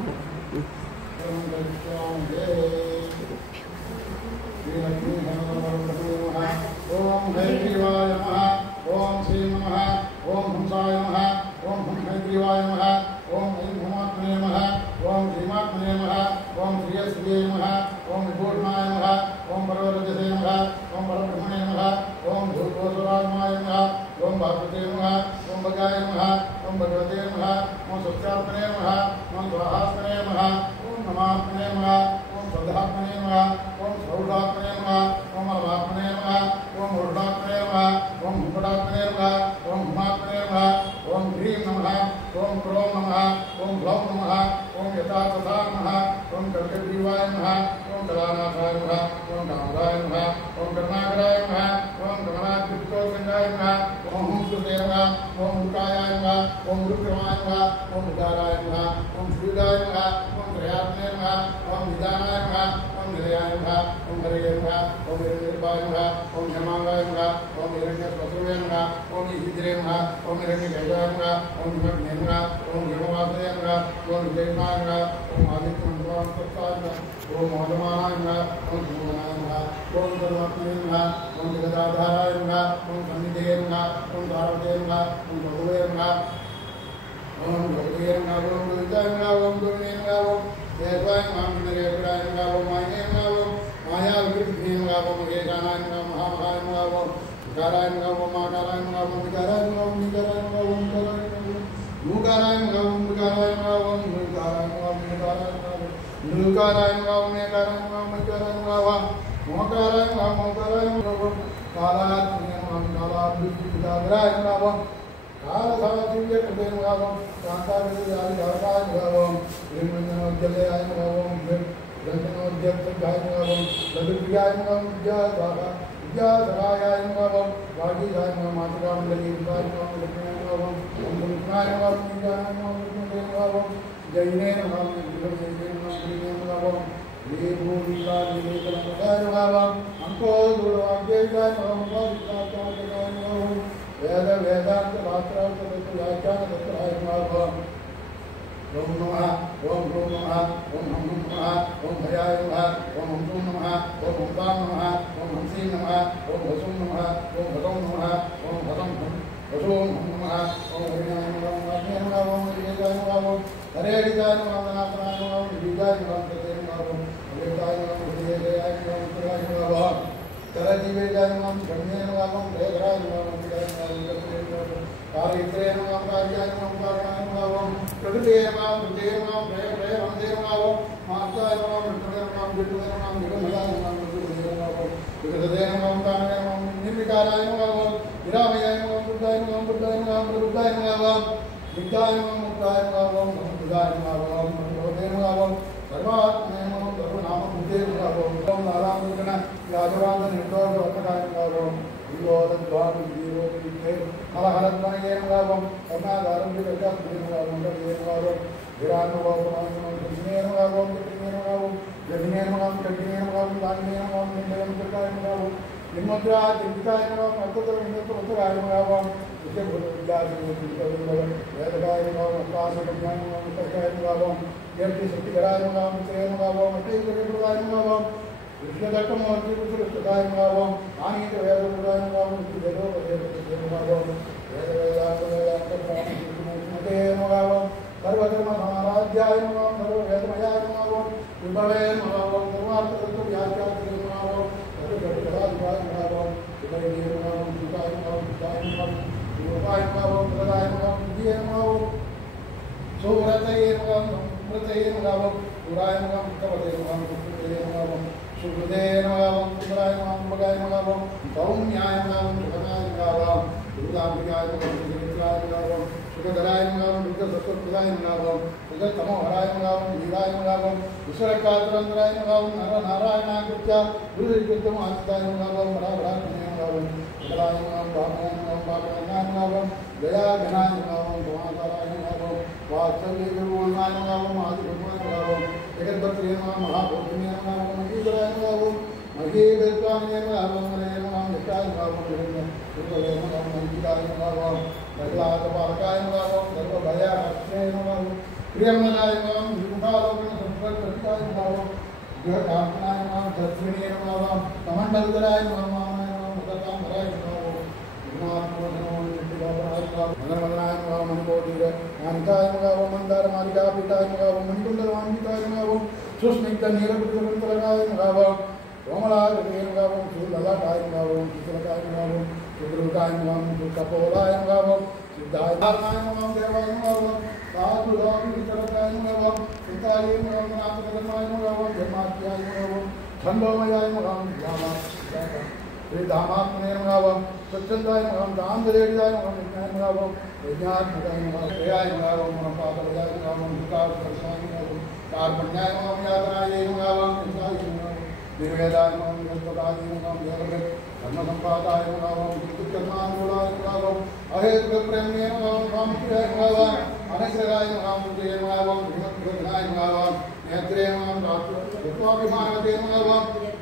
ओम हयग्रीवाय नमः ओम श्री नमः ओम हंसाय नमः ओम हयग्रीवाय नमः ओम ऐं भूमात्मने नमः ओम श्रीमात्मने नमः ओम श्रीयस्त्रिये नमः ओम विभूषणाय नमः ओम परवरजसे नमः ओम परब्रह्मणे नमः ओम धूर्वसुरात्माय नमः ओम भागवते नमः ओम भगाय नमः ओम भगवते नमः ओम सत्यात्मने नमः ओम स्वाहात्मने नमः ओम नमात्मने नमः ओम श्रद्धात्मने नमः ओम सौधात्मने नमः ओम अभात्मने नमः ओम ऊर्धात्मने नमः ओम हुपडात्मने नमः ओम हुमात्मने नमः ओम ह्रीं नमः ओम क्रों नमः ओम ग्लौं नमः ओम यथा तथा नमः ओम कर्कग्रीवाय नमः ओम कलानाथाय नमः ओम कामदाय नमः ओम करुणाकराय नमः ओम कमलाकृतोत्संगाय नमः ओम हुंसुते नमः ओम मुकायाय नमः ओम रुक्रमाय नमः ओम उदाराय नमः ओम श्रीदाय नमः ओम त्रयात्मने नमः ओम निदानाय नमः ओम निलयाय नमः ओम हरये नमः ओम हिरण्यगर्भाय नमः ओम हेमांगाय नमः ओम हिरण्यश्वसुरे नमः ओम ईहिद्रे नमः ओम हिरण्यगर्भाय नमः ओम हिमग्ने नमः ओम हिमवासये नमः ओम विजयनाय नमः ओम आदित्यमन्त्रवांसत्ताय नमः ओम मोदमानाय नमः ओम सुमनाय नमः ओम सर्वात्मने नमः ओम जगदाधाराय नमः ओम सन्निधये नमः ओम धारवते नमः ओम भगवे नमः ओम भगवे नमः ओम दुर्गाय नमः ओम दुर्गे नमः ओम देवाय नमः इंद्रियाय नमः ओम माये नमः ओम माया विकृतिने नमः ओम महेशानाय नमः महामहाय नमः ओम विकाराय नमः ओम आकाराय नमः ओम विकाराय नमः ओम विकाराय नमः ओम विकाराय नमः मूकाराय नमः ओम विकाराय नमः ओम मूकाराय नमः ओम विकाराय नमः मूकाराय नमः ओम विकाराय नमः ओम विकाराय नमः मोकाराय नमः मोकाराय नमः ओम कालात्मने नमः कालाद्विजाग्राय नमः ओम कालसाचिव्य कृते नमः ओम कान्ताविद्याय नमः ओम ब्रह्मज्ञानोद्यलयाय नमः ओम ब्रह्मज्ञानोद्यलयाय नमः ओम लघुप्रियाय नमः ओम विद्यासहायाय नमः ओम वागीशाय नमः मातृकामण्डलीकाय नमः ओम लक्ष्मीनाय नमः ओम कृष्णाय नमः ओम विद्याय नमः ओम जैने नमः ओम विद्याजैने नमः ओम लीभूमिकालीलेकलमदाय नमः ओम अंकोदुर्वाग्यैकाय नमः ओम विद्याचार्याय नमः ओम वेद वेदांत शास्त्रार्थ व्याख्यान तत्राय नमः ओम ओम नमः ओम ह्रूं नमः ओम हं नमः ओम भयाय नमः ओम हंसुं नमः ओम हंसां नमः ओम हंसीं नमः ओम वसुं नमः ओम भगं नमः ओम भगं वसुं नमः ओम हरिणाय नमः ओम अग्ने नमः ओम हरिजाय नमः ओम हरेरिजाय नमः ओम नाथाय नमः ओम विजाय नमः ओम तते नमः ओम हरिजाय नमः ओम हरिजाय नमः ओम हरिजाय नमः ओम करजीवेजाय नमः ओम शम्ये नमः ओम देवराय नमः ओम विजाय नमः ओम कार्यत्रे नमः ओम कार्याय नमः ओम कारणाय नमः ओम प्रकृते नमः ओम प्रकृते नमः ओम प्रय प्रय वन्दे नमः ओम माताय नमः ओम मृत्युवे नमः ओम विष्णुवे नमः ओम निगमदाय नमः ओम विष्णुवे नमः ओम विगतदे नमः ओम कामये नमः ओम निर्विकाराय नमः ओम विरामयाय नमः ओम बुद्धाय नमः ओम बुद्धाय नमः ओम प्रबुद्धाय नमः ओम विद्याय नमः ओम मुक्ताय नमः ओम समबुद्धाय नमः ओम भगवते नमः ओम सर्वात्मने नमः ओम सर्वनामभूते नमः ओम ओम नारायण यादवांत निर्दोष वक्ताय नमः ओम विरोधद्वारविरोधे हरहरत्मने नमः ओम करुणाधारविजयकात्मने नमः ओम कविये नमः ओम विरानवोपमाय नमः कृष्णे नमः ओम कृष्णे नमः ओम जगने नमः ओम जगने नमः ओम दाने नमः ओम निंदनं प्रकाय नमः ओम निम्मद्रा दिव्याय नमः ओम अर्थतो निम्मत्वराय नमः ओम विद्याय नमः वेदकाय नमः ओम काशकज्ञाय नमः ओम तर्काय नमः ओम यज्ञ शक्तिकराय नमः ओम श्रेय नमः ओम अटैकविप्रदाय नमः ओम विष्णुदत्तमूर्ति पुरुषदाय नमः ओम आनीत वेदपुराय नमः ओम वेदोपदेशे नमः ओम वेदवेदान्तप्राणिमते नमः ओम सर्वधर्मसमाराध्याय नमः ओम सर्ववेदमयाय नमः ओम विभवे नमः ओम सर्वार्थतत्त्वव्याख्यात्रे नमः ओम सर्वजगदाधिपाय नमः ओम विभवे नमः ओम सुताय नमः ओम सुताय नमः ओम रूपाय नमः ओम प्रदाय नमः ओम विद्ये नमः ओम सुव्रतये नमः ओम सुव्रतये नमः ओम पुराय नमः ओम तवते नमः ओम सुकृते नमः ओम सुकृते नमः ओम सुराय नमः ओम भगाय नमः ओम सौम्याय नमः ओम सुखनाय नमः ओम दुर्गाम्बिकाय नमः ओम सुकृताय नमः ओम सुखधराय नमः ओम दुर्गसत्वप्रदाय नमः ओम सुखतमोहराय नमः ओम वीराय नमः ओम ईश्वरकातुरंद्राय नमः ओम नरनारायणाकृत्य गुरुकृतमादिताय नमः ओम बराबरात्मने नमः ओम बलाय नमः ओम बापनाय नमः ओम बापनाय नमः ओम दयाघनाय नमः ओम समाधाराय नमः ओम वात्सल्यगुरुनाय नमः ओम आदिगुरुनाय नमः ओम जगद्भद्रे नमः महाभोगिने नमः ओम महीधराय नमः ओम महीधर्त्वामिने नमः ओम नमः ओम नित्याय नमः ओम सुखवे नमः ओम मंजिलाय नमः ओम प्रह्लादपालकाय नमः ओम सर्वभयहस्ते नमः ओम प्रियमनाय नमः ओम सर्वालोकन संप्रकृताय नमः कामनाय नमः दक्षिणे नमः कमंडलधराय नमः मानाय नमः मुदतांबराय नमः मदनमदनाय नमः मनकोटिर मानिकाय नमः मंदार मालिका पीताय नमः मणिकुंडल वान्विताय नमः सुस्निग्ध नीलकुटिरकुंतलकाय नमः कोमलाय नमः सुललाटाय नमः सुलकाय नमः सुद्रुकाय नमः सुकपोलाय नमः सिद्धाय नमः देवाय नमः साधु दावि विचरकाय नमः सिद्धाय नमः नाथकरणाय नमः धर्मात्याय नमः छंदोमयाय नमः ध्यानाय श्रीधामात्मने नमः सच्चंदाय नमः दानदेवाय नमः विज्ञाय नमः विज्ञात्मकाय नमः प्रियाय नमः मनोपातलाय नमः मुक्तावसराय नमः कार्पण्याय नमः यातनाय नमः निशाय नमः निर्वेदाय नमः निष्पदाय नमः जगत धर्मसंपादाय नमः विद्युत्कर्मानुकूलाय नमः अहेतुकप्रेम्ये नमः कामप्रियाय नमः अनग्रहाय नमः मुक्तये नमः विमुक्तये नमः नेत्रे नमः तत्त्वाभिमानवते नमः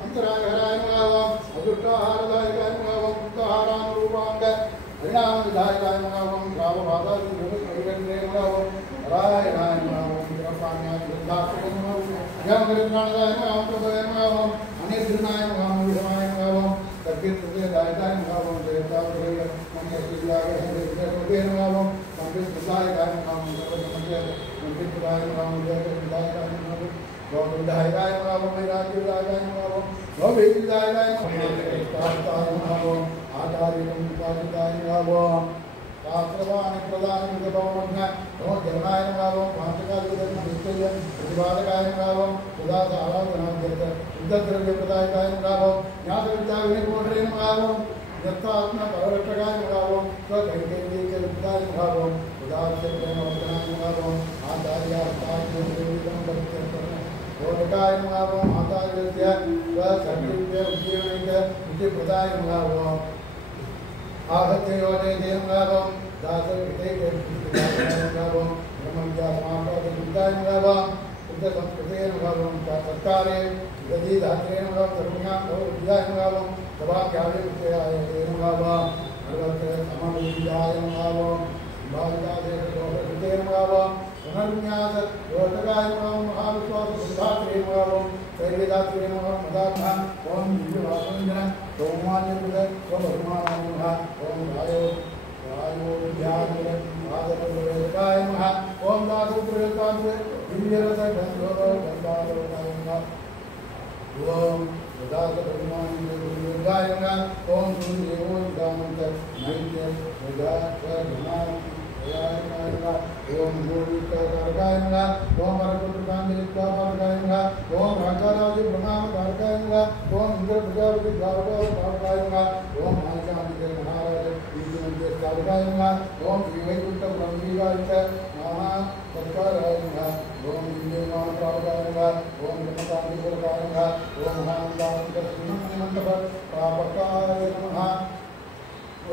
अंतरायहराय नमः अदुष्टाहारदायकाय नमः मुक्ताहारानुरूपांग परिणामविधायकाय नमः ग्रामबाधाय नमः रायणाय नमः विरपाण्याय वृद्धात्मने नमः ज्ञानगरित्राणाय नमः प्रभवे नमः अनिर्धनाय नमः विषमाय नमः सर्वकृतदायकाय नमः देवतावृय मंगलसिद्धाय नमः संविदायकाय नमः सर्वसमज्ञ संविदाय नमः देवताय नमः गौरवदायकाय नमः वैराग्यदायकाय नमः भवविदायकाय नमः आचार्यं पादिताय नमः शास्त्रवाणी प्रदान विदभवज्ञ नमो जनाय नमः पांचकालिकं नित्यं प्रतिपादकाय नमः सदा साराधनाद्यत शुद्धद्रव्य प्रदायकाय नमः ज्ञातविद्या विनिर्मोढे नमः यत्तात्म पररक्षकाय नमः स्वकैकेयीच विद्याय नमः उदार्यप्रेमवर्धनाय नमः आचार्यास्तात्मदेवितं परित्यक्तः गोरकाय नमः आचार्यस्य स्वसंकीर्त्य उद्योगैक विद्यप्रदाय नमः आहत्य योजे देवनाम दास विते के नाम ब्रह्मज्ञा समापद विद्याय नमः उद्द संस्कृते नमः सत्कारे यदि धात्रे नमः धर्मज्ञा विद्याय नमः सभा ज्ञाने विद्याय नमः सर्वत्र समविद्याय नमः भावितादे विद्याय नमः पुनर्न्यास योतकाय नमः महाविश्वास सिद्धात्रे नमः त्रैवेदात्रे नमः मदात्मा ओम दिव्यवासंजन ओमान्यकृत स्वभगवानाय नमः ओम वायो ध्यानले आदरवेदकाय नमः ओम दासुत्रवेदांत दिव्यरस गंधोरो गंधारोकाय नमः ओम दासभगवानाय नमः ओम सूर्यदेवो दानंत नैत्य वेदात्मनाय ओम भूरिकाय नमः ओम अरकुटकांडिकाय नमः ओम राकारादि प्रणामकारकाय नमः ओम इंद्र प्रजापति द्वारकाय नमः ओम मालिकांबिके महाराज विष्णुमंदिर कारकाय नमः ओम श्रीवैकुंठ ब्रह्मीवाय महा सत्काराय नमः ओम इंद्रमान प्रावकाय नमः ओम ब्रह्मकांडिकाय नमः ओम महानंदानंद श्रीमंतप पापकाय नमः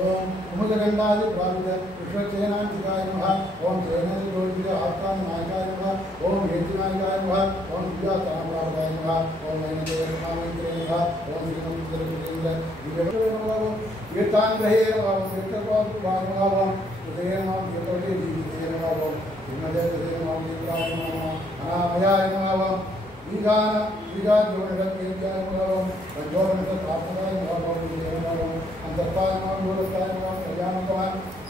ओम अमुदगंधादि प्राप्त विश्वचेनांतिकाय नमः ओम चेनादि गोविंद आत्मान नायकाय नमः ओम हेतुनायकाय नमः ओम विद्यासाम्राटाय नमः ओम नैनदेवनामित्रे नमः ओम श्रीमंतरपुरेन्द्र दिव्यवरे नमः कीर्तांग्रहे नमः ओम कीर्तनपादुकाय नमः उदये नमः कीर्तने दीपिते नमः ओम हिमदेवते नमः दीप्ताय नमः अनामयाय नमः ईगान जोड़रत्याय नमः पंचोदश प्रार्थनाय नमः ओम अंतर्पाय नमः मूलस्थाय नमः प्रजानकः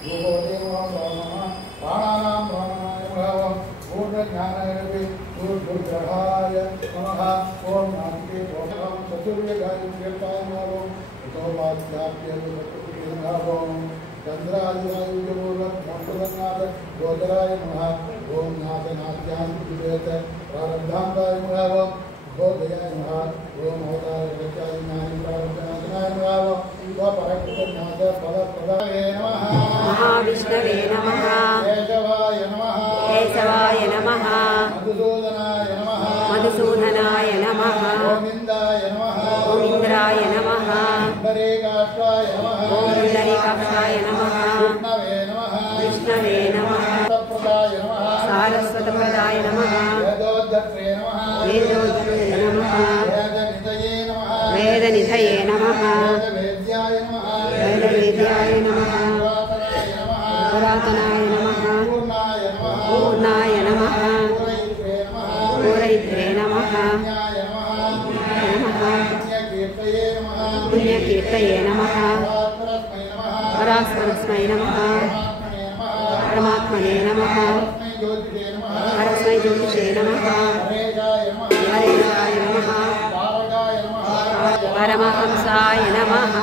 योगवते नमः प्राणानां प्राणाय नमः पूर्णज्ञानाय गुरुग्रहाय नमः ओम नास्ते ओम चतुर्वेदाय कीर्ताय नमः ततो वाक्याप्य नमः ओम चंद्रादिराय नमः गोदराय नमः ओम नाथनाथ्यान्वित प्रारब्धांगाय नमः बोधयाय नमः ओम अवतार रचाय ज्ञानी प्रारब्धनाथनाय नमः स्वपरकृतनाथ फलप्रदाय नमः महाविष्णवे नमः केशवाय नमः केशवाय नमः मधुसूदनाय नमः मधुसूदनाय नमः गोविन्दाय नमः गोविन्द्राय नमः पुण्डरीकाक्षाय नमः पुण्डरीकाक्षाय नमः विष्णवे नमः विष्णवे नमः सारस्वतप्रदाय नमः सारस्वतप्रदाय नमः वेदोद्धत्रे नमः वेदोद्धत्रे नमः वेदनिधये नमः वेदनिधये नमः वेदवेद्याय नमः वेदवेद्याय नमः पुरातनाय नमः पूर्णाय नमः पूर्णाय नमः पुण्यकीर्तये नमः परात्मनस्मै नमः परमात्मने नमः परस्मै ज्योतिषे नमः हरेशाय नमः परमहंसाय नमः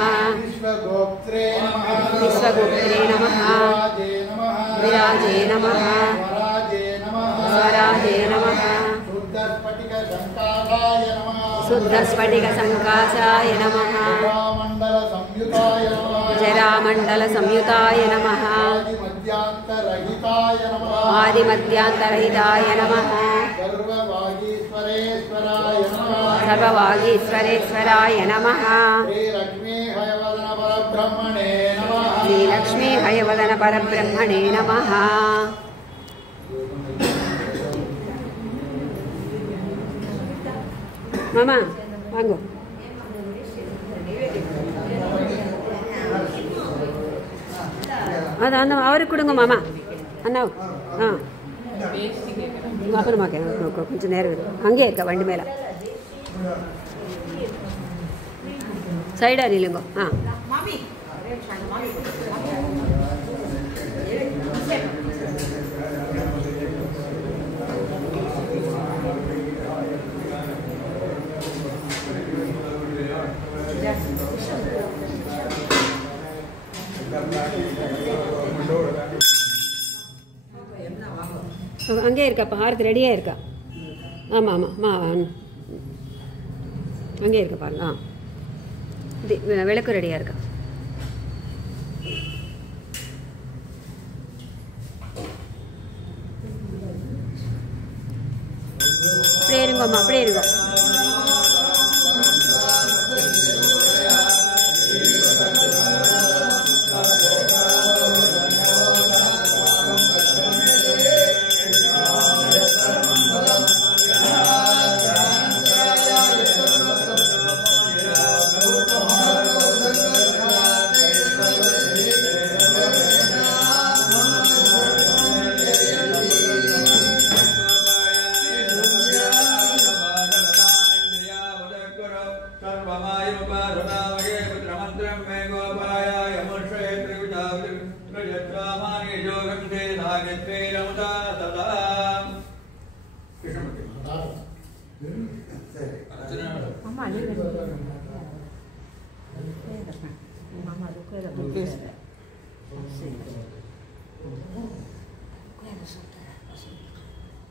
विश्वगोप्त्रे नमः विराजे नमः स्वराजे नमः शुद्धस्फटिकसङ्काशाय नमः जरामण्डलसंयुताय नमः आदिमध्यान्तरहिताय नमः सर्ववागीश्वरेश्वराय नमः श्रीलक्ष्मी हयवदन परब्रह्मणे नमः मामा वांगो அது அந்த அவருக்கு கொடுங்க மாமா அண்ணா அப்புறமா கொஞ்சம் நேரம் அங்கேயே இருக்க வண்டி மேலே சைடாக நில்லுங்க அங்கே இருக்காப்பா ஆரத்து ரெடியாக இருக்கா ஆமாம் ஆமாம் அங்கே இருக்க பாருங்க விளக்கு ரெடியாக இருக்கா அப்படியே இருங்கம்மா அப்படியே இருங்க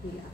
Iya.